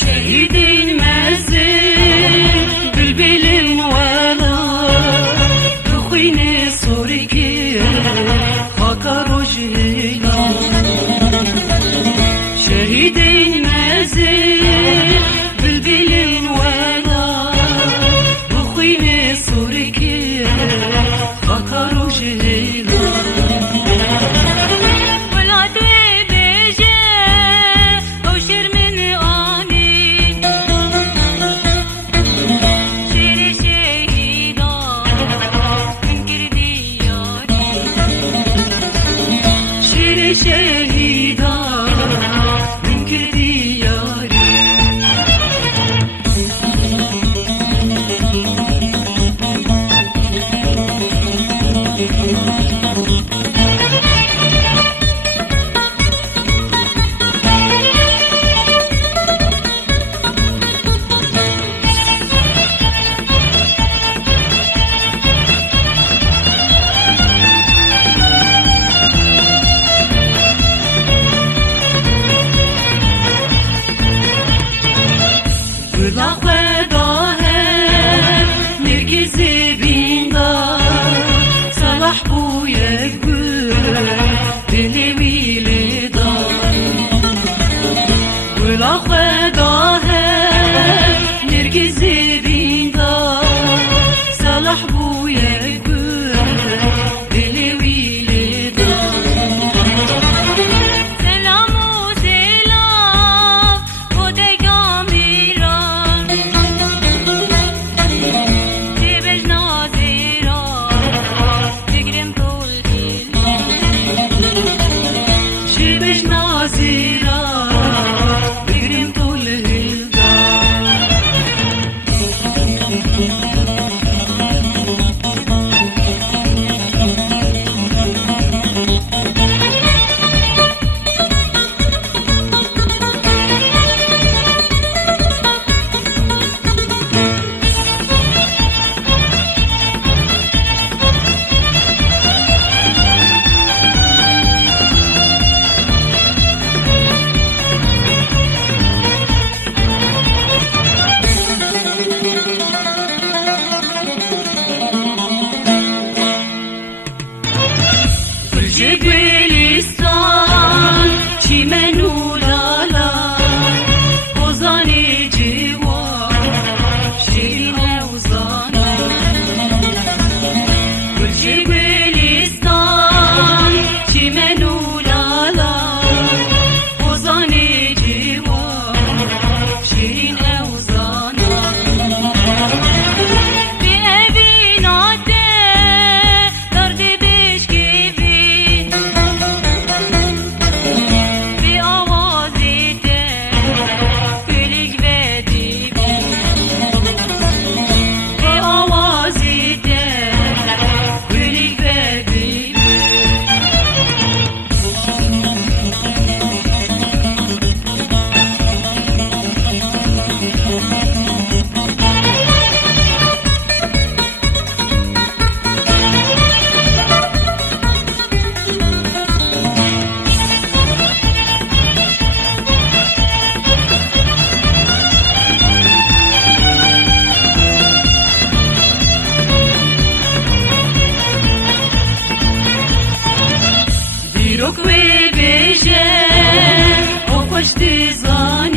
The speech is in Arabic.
شهيدين مازال بالبلم ولا تخويني صورك خاطر وجهنا شهيدين مازال بالبلم ولا تخويني صورك خاطر وجهنا شهيدا من كل دياري La kheda hem nergizi binda salah bu yekbür dilimili da La kheda hem nergizi binda salah bu yekbür dilimili da Gülistan çimen ulalar Ozani civar şirine uzanar Gülce Gülistan çimen ulalar Ozani civar şirine uzanar Bir evin adı dardı beş gibi Yok ve beşer o koştu zan